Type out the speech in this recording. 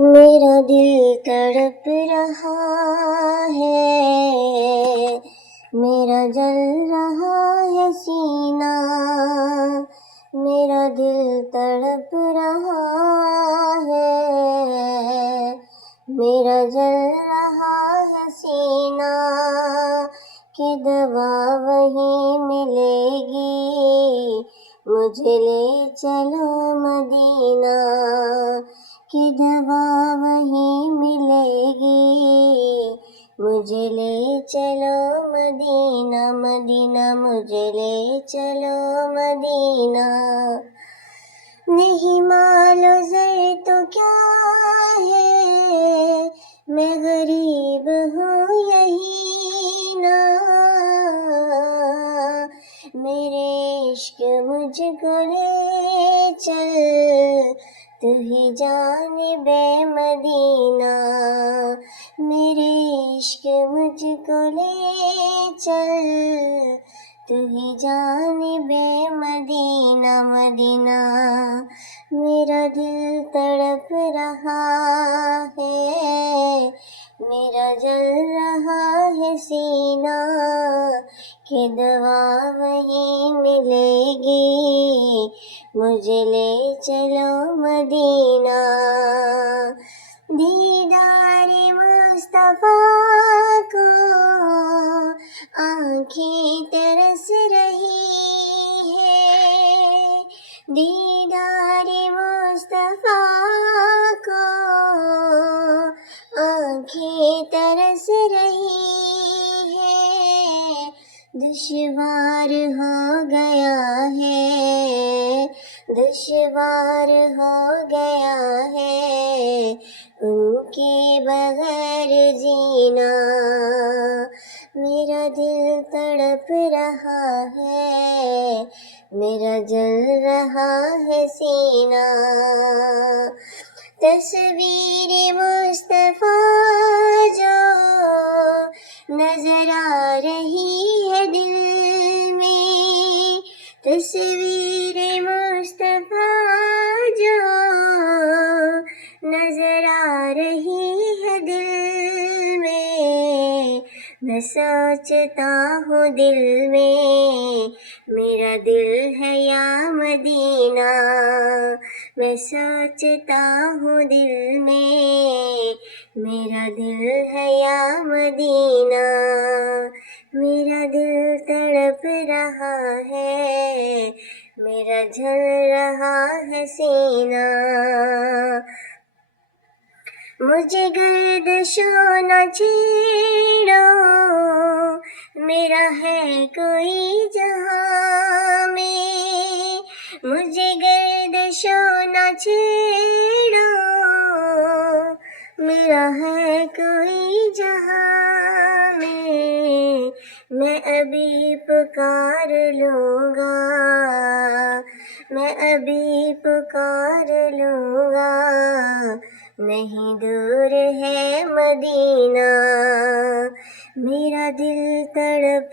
میرا دل تڑپ رہا ہے، میرا جل رہا ہے سینہ، میرا دل تڑپ رہا ہے، میرا جل رہا ہے سینہ، کہ دوا وہیں ملے گی، مجھے لے چلو مدینہ، کہ دوا وہیں ملے گی، مجھے لے چلو مدینہ، مدینہ مجھے لے چلو مدینہ۔ نہیں مال و زر تو کیا ہے، میں غریب ہوں یہی نا، میرے عشق مجھ کو لے چل، تو ہی جانب مدینہ، میرے عشق مجھ کو لے چل، تو ہی جانب مدینہ، مدینہ۔ میرا دل تڑپ رہا ہے، میرا جل رہا ہے سینہ، کہ دوا وہیں ملے گی، مجھے لے چلو مدینہ۔ دیدار مصطفیٰ کو آنکھیں ترس رہی ہے، دیدار مصطفیٰ کو آنکھیں ترس رہی ہے، دشوار ہو گیا ہے، دشوار ہو گیا ہے ان کے بغیر جینا، میرا دل تڑپ رہا ہے، میرا جل رہا ہے سینہ۔ تصویر مصطفیٰ جو نظر آ رہی ہے دل میں، تصویر مصطفیٰ جو نظر آ رہی ہے دل میں سوچتا ہوں دل میں، میرا دل ہے یا مدینہ، میں سوچتا ہوں دل میں، میرا دل ہے یا مدینہ، میرا دل تڑپ رہا ہے، میرا جل رہا ہے سینہ۔ مجھے گردشوں نہ چھیڑو، میرا ہے کوئی جہاں میں، مجھے گردشوں نہ چھیڑو، میرا ہے کوئی جہاں میں ابھی پکار لوں گا، میں ابھی پکار لوں گا، نہیں دور ہے مدینہ، میرا دل تڑپ